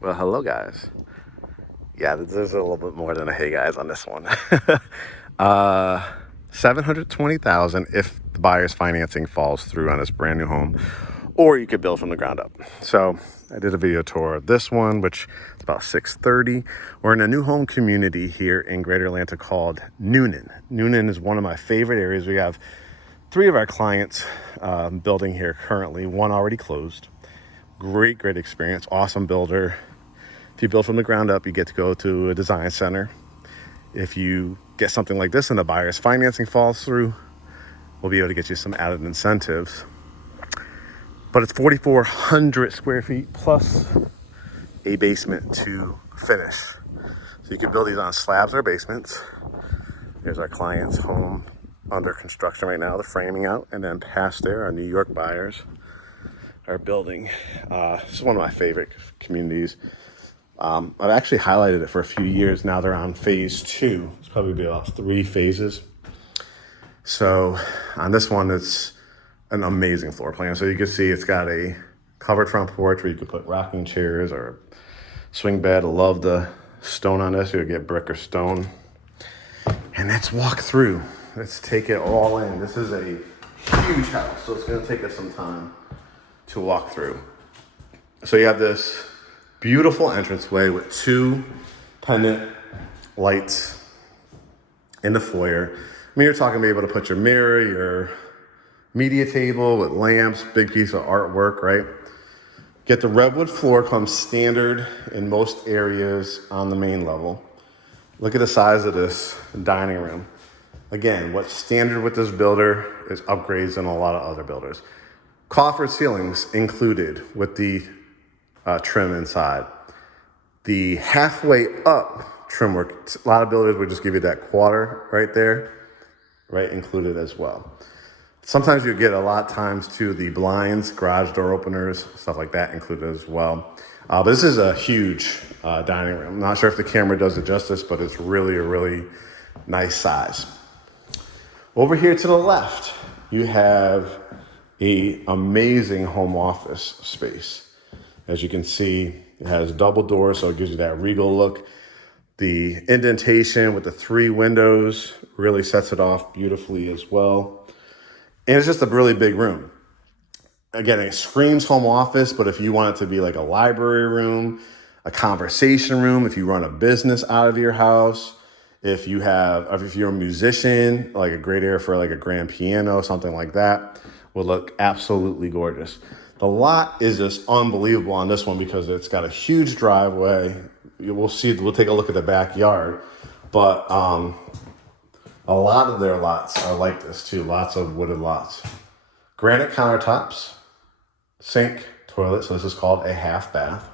Well, hello guys. Yeah, there's a little bit more than a hey guys on this one. 720,000 if the buyer's financing falls through on this brand new home, or you could build from the ground up. So I did a video tour of this one, which is about 630. We're in a new home community here in Greater Atlanta called Noonan. Noonan is one of my favorite areas. We have 3 of our clients building here currently. One already closed. Great experience. Awesome builder. If you build from the ground up, you get to go to a design center. If you get something like this and the buyer's financing falls through, we'll be able to get you some added incentives. But it's 4,400 square feet plus a basement to finish. So you can build these on slabs or basements. Here's our client's home under construction right now, the framing out, and then past there, our New York buyers are building. This is one of my favorite communities. I've actually highlighted it for a few years. Now they're on phase 2. It's probably be about 3 phases. So on this one, it's an amazing floor plan. So you can see it's got a covered front porch where you could put rocking chairs or swing bed. I love the stone on this. You'll get brick or stone. And let's walk through. Let's take it all in. This is a huge house, so it's going to take us some time to walk through. So you have this beautiful entranceway with 2 pendant lights in the foyer. I mean, you're talking being able to put your mirror, your media table with lamps, big piece of artwork, right? Get the redwood floor, comes standard in most areas on the main level. Look at the size of this dining room. Again, what's standard with this builder is upgrades in a lot of other builders. Coffered ceilings included with the trim inside. The halfway up trim work, a lot of builders would just give you that quarter right there, right, included as well. Sometimes you get a lot of times too the blinds, garage door openers, stuff like that included as well. But this is a huge dining room. I'm not sure if the camera does it justice, but it's really a really nice size. Over here to the left, you have an amazing home office space. As you can see, it has double doors, so it gives you that regal look. The indentation with the 3 windows really sets it off beautifully as well. And it's just a really big room. Again, it screams home office, but if you want it to be like a library room, a conversation room, if you run a business out of your house, if you're a musician, like a great area for like a grand piano, something like that, will look absolutely gorgeous. The lot is just unbelievable on this one because it's got a huge driveway. We'll take a look at the backyard, but a lot of their lots are like this too, lots of wooded lots. Granite countertops, sink, toilet, so this is called a half bath.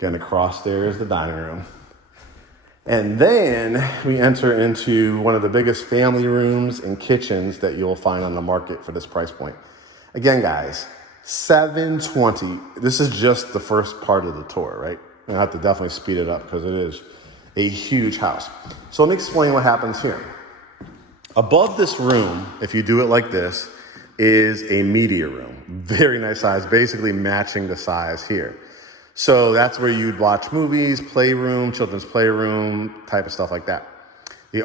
Again, across there is the dining room. And then we enter into one of the biggest family rooms and kitchens that you'll find on the market for this price point. Again, guys, $720. This is just the first part of the tour, right? I have to definitely speed it up because it is a huge house. So let me explain what happens here. Above this room, if you do it like this, is a media room. Very nice size, basically matching the size here. So that's where you'd watch movies, playroom, children's playroom, type of stuff like that. My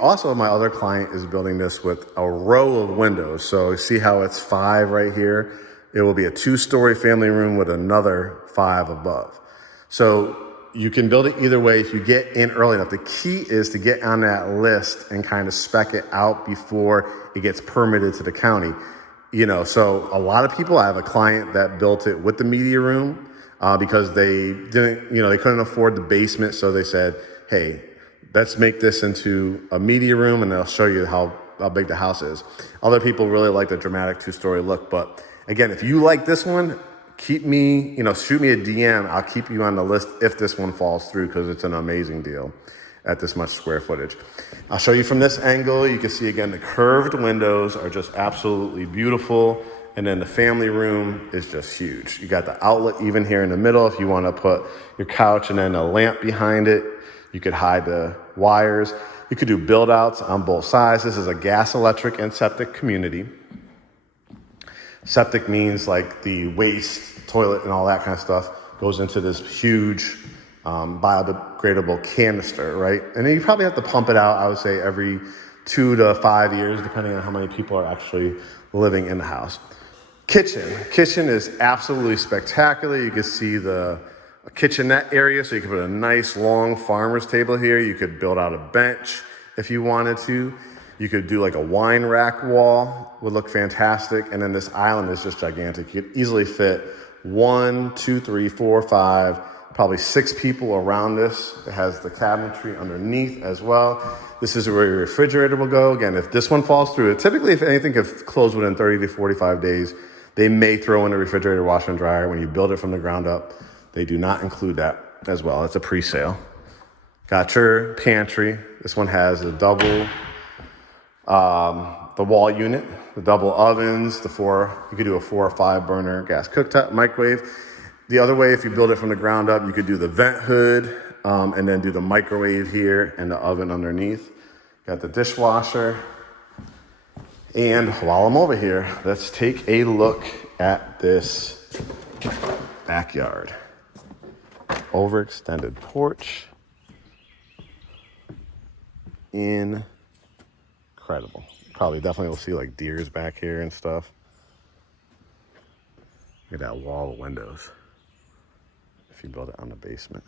other client is building this with a row of windows. So see how it's 5 right here? It will be a 2-story family room with another 5 above. So you can build it either way if you get in early enough. The key is to get on that list and kind of spec it out before it gets permitted to the county. So a lot of people, I have a client that built it with the media room because they couldn't afford the basement. So they said, hey, let's make this into a media room and I'll show you how big the house is. Other people really like the dramatic 2-story look. But again, if you like this one, shoot me a DM. I'll keep you on the list if this one falls through because it's an amazing deal at this much square footage. I'll show you from this angle. You can see again, the curved windows are just absolutely beautiful. And then the family room is just huge. You got the outlet even here in the middle. If you want to put your couch and then a lamp behind it, you could hide the wires. You could do build outs on both sides. This is a gas, electric, and septic community. Septic means like the waste, toilet, and all that kind of stuff goes into this huge biodegradable canister, right? And then you probably have to pump it out, I would say, every 2 to 5 years, depending on how many people are actually living in the house. Kitchen is absolutely spectacular. You can see the kitchenette area, so you can put a nice long farmer's table here. You could build out a bench if you wanted to. You could do like a wine rack wall, would look fantastic. And then this island is just gigantic. You could easily fit 1, 2, 3, 4, 5, probably 6 people around this. It has the cabinetry underneath as well. This is where your refrigerator will go. Again, if this one falls through, typically if anything could close within 30 to 45 days, they may throw in a refrigerator, washer, and dryer when you build it from the ground up. They do not include that as well. It's a pre-sale. Got your pantry. This one has a double, the wall unit, the double ovens, you could do a 4 or 5 burner gas cooktop, microwave. The other way, if you build it from the ground up, you could do the vent hood and then do the microwave here and the oven underneath. Got the dishwasher. And while I'm over here, let's take a look at this backyard. Overextended porch. Incredible. Probably definitely will see like deers back here and stuff. Look at that wall of windows. If you build it on the basement.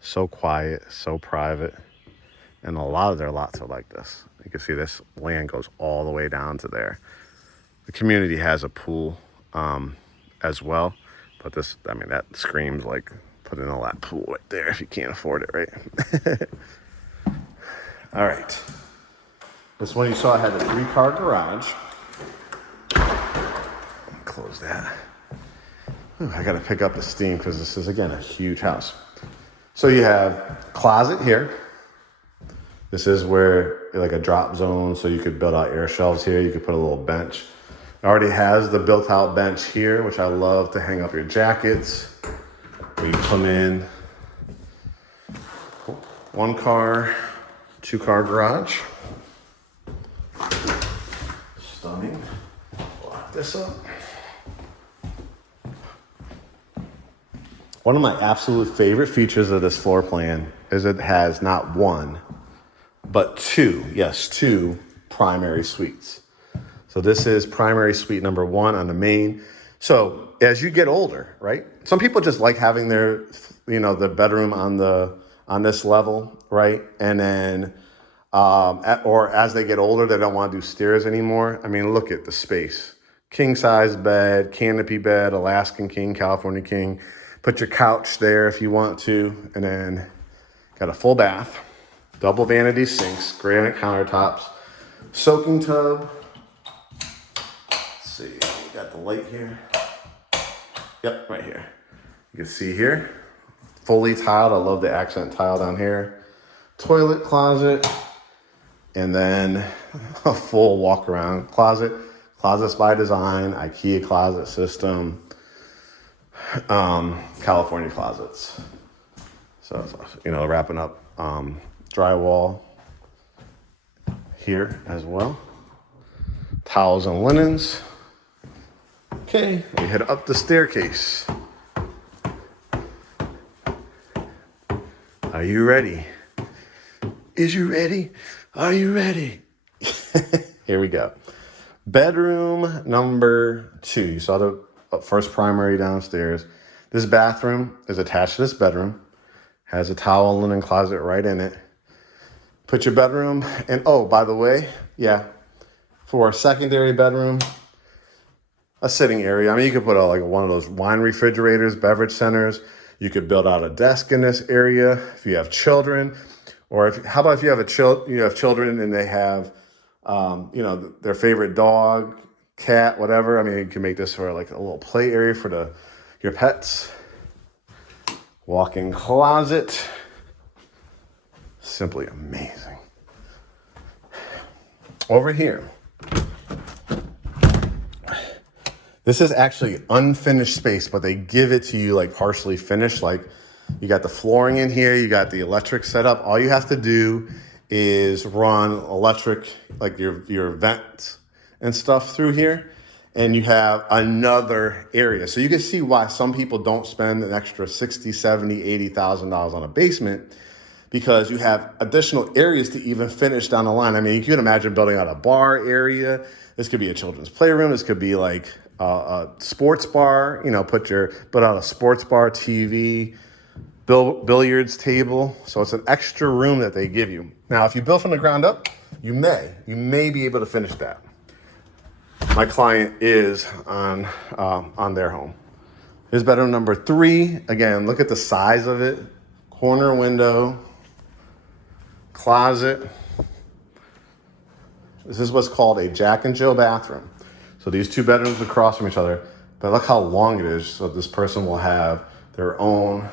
So quiet, so private. And a lot of their lots are like this. You can see this land goes all the way down to there. The community has a pool as well. But this, I mean, that screams like put in a lap pool right there if you can't afford it, right? All right. This one you saw had a 3-car garage. Close that. Ooh, I got to pick up the steam because this is, again, a huge house. So you have closet here. This is where like a drop zone, so you could build out air shelves here. You could put a little bench. It already has the built out bench here, which I love to hang up your jackets. When you come in, 1-car, 2-car garage. Stunning. Lock this up. One of my absolute favorite features of this floor plan is it has not 1, but 2, yes, 2 primary suites. So this is primary suite number 1 on the main. So as you get older, right? Some people just like having their, the bedroom on this level, right? And then, or as they get older, they don't want to do stairs anymore. I mean, look at the space. King size bed, canopy bed, Alaskan king, California king. Put your couch there if you want to. And then got a full bath, double vanity sinks, granite countertops, soaking tub. Let's see, we got the light here. Yep, right here. You can see here, fully tiled. I love the accent tile down here. Toilet closet, and then a full walk around closet. Closets by design, IKEA closet system, California closets. So, wrapping up drywall here as well. Towels and linens. Okay, we head up the staircase. Are you ready? Is you ready? Are you ready? Here we go. Bedroom number 2. You saw the first primary downstairs. This bathroom is attached to this bedroom. Has a towel and linen closet right in it. Put your bedroom, and oh, by the way, yeah, for a secondary bedroom, a sitting area. I mean, you could put one of those wine refrigerators, beverage centers. You could build out a desk in this area if you have children, or how about if you have children and they have, their favorite dog, cat, whatever. I mean, you can make this for like a little play area for your pets. Walk-in closet. Simply amazing. Over here. This is actually unfinished space, but they give it to you like partially finished. Like you got the flooring in here, you got the electric set up. All you have to do is run electric, like your vents and stuff through here. and you have another area. So you can see why some people don't spend an extra $60,000, $70,000, $80,000 on a basement, because you have additional areas to even finish down the line. I mean, you can imagine building out a bar area. This could be a children's playroom. This could be like a sports bar, you know, put out a sports bar, TV, billiards table. So it's an extra room that they give you. Now, if you build from the ground up, you may be able to finish that. My client is on their home. Here's bedroom number 3. Again, look at the size of it. Corner window, closet. This is what's called a Jack and Jill bathroom. So these 2 bedrooms across from each other, but look how long it is. So this person will have their own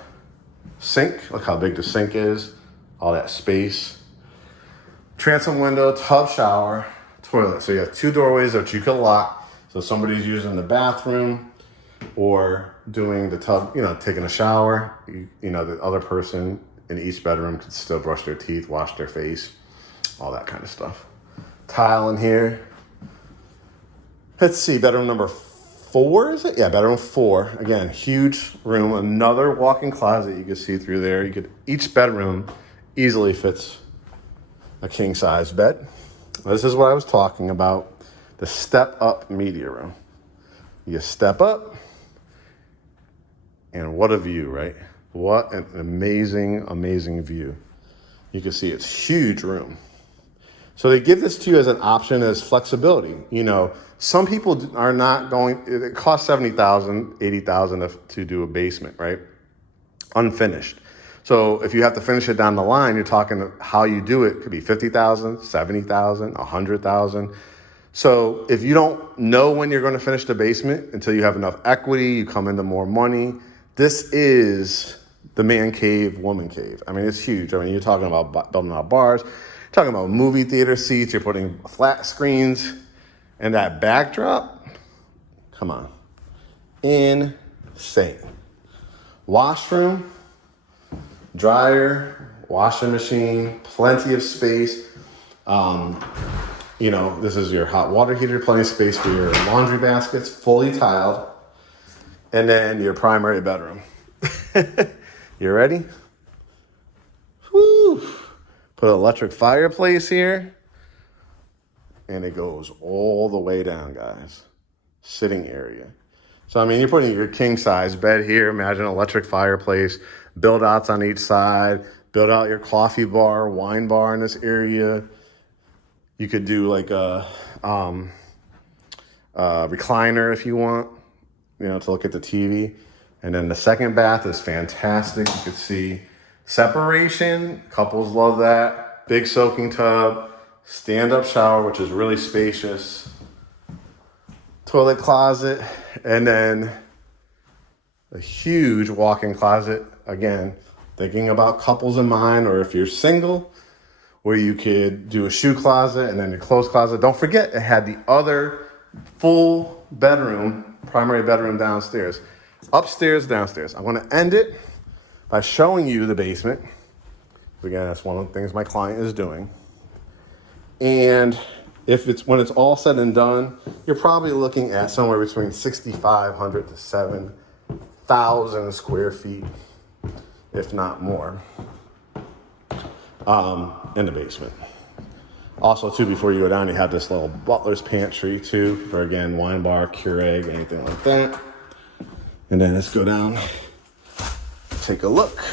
sink. Look how big the sink is, all that space. Transom window, tub shower, toilet. So you have 2 doorways that you can lock. So somebody's using the bathroom or doing the tub, you know, taking a shower. You know, the other person in each bedroom could still brush their teeth, wash their face, all that kind of stuff. Tile in here. Let's see, bedroom number 4, is it? Yeah, bedroom 4. Again, huge room, another walk-in closet you can see through there. Each bedroom easily fits a king-size bed. This is what I was talking about, the step-up media room. You step up, and what a view, right? What an amazing, amazing view. You can see it's huge room. So they give this to you as an option, as flexibility. You know, some people are not going, it costs $70,000, $80,000 to do a basement, right? Unfinished. So if you have to finish it down the line, you're talking how you do it could be $50,000, $70,000, $100,000. So if you don't know when you're going to finish the basement until you have enough equity, you come into more money. This is the man cave, woman cave. I mean, it's huge. I mean, you're talking about building out bars, you're talking about movie theater seats, you're putting flat screens, and that backdrop, come on, insane. Washroom, dryer, washing machine, plenty of space. You know, this is your hot water heater, plenty of space for your laundry baskets, fully tiled. And then your primary bedroom. You ready? Woo! Put an electric fireplace here. And it goes all the way down, guys. Sitting area. So, I mean, you're putting your king-size bed here. Imagine an electric fireplace. Build outs on each side. Build out your coffee bar, wine bar in this area. You could do like a recliner if you want, you know, to look at the TV. And then the second bath is fantastic. You can see separation. Couples love that. Big soaking tub. Stand-up shower, which is really spacious. Toilet closet. And then a huge walk-in closet. Again, thinking about couples in mind, or if you're single, where you could do a shoe closet and then your clothes closet. Don't forget, it had the other full bedroom, primary bedroom downstairs. Upstairs, downstairs. I want to end it by showing you the basement. Again, that's one of the things my client is doing. And when it's all said and done, you're probably looking at somewhere between 6,500 to 7,000 square feet, if not more. In the basement. Also, too, before you go down, you have this little butler's pantry, too, for, again, wine bar, Keurig, anything like that. And then let's go down, take a look.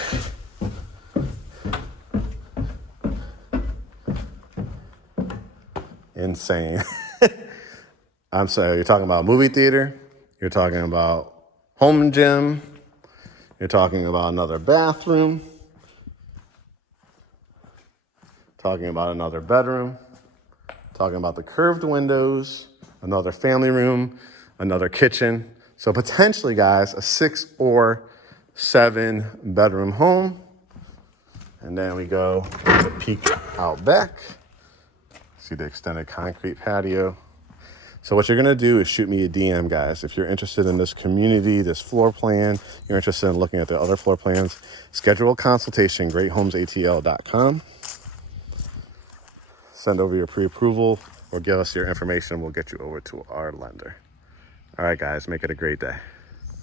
Insane. I'm sorry, you're talking about movie theater, you're talking about home gym, you're talking about another bathroom, talking about another bedroom, talking about the curved windows, another family room, another kitchen. So potentially, guys, a 6 or 7 bedroom home. And then we go to peek out back. See the extended concrete patio. So what you're gonna do is shoot me a DM, guys. If you're interested in this community, this floor plan, you're interested in looking at the other floor plans, schedule a consultation, GreatHomesATL.com. Send over your pre-approval or give us your information. We'll get you over to our lender. All right, guys, make it a great day.